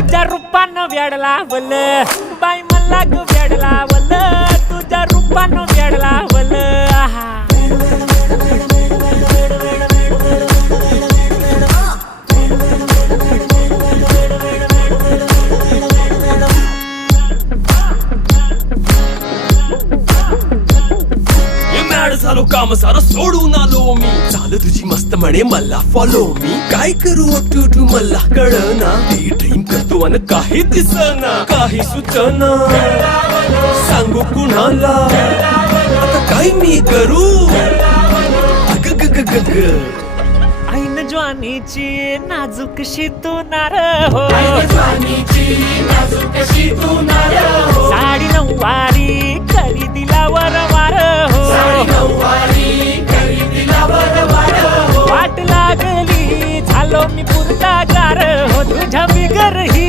तुझ्या रूपानं वेड लावल बाई मला ग वेड लावल तुझ्या रूपानं वेड लावल झालो काम सारं सोडून आलो मी चाल तुझी मस्त म्हणे मला फॉलो मी काय करू टू मला कळना ड्रीम करतो आणि काही दिसना काही सुचना सांगू कुणाला आता काय मी करू ऐन ज्वानीची नाजूकशी तू नार हो साडी नऊवारी करी दिला वरवार हो वाट लागली झालो मी पुरता गार हो तुझ्या बिगर ही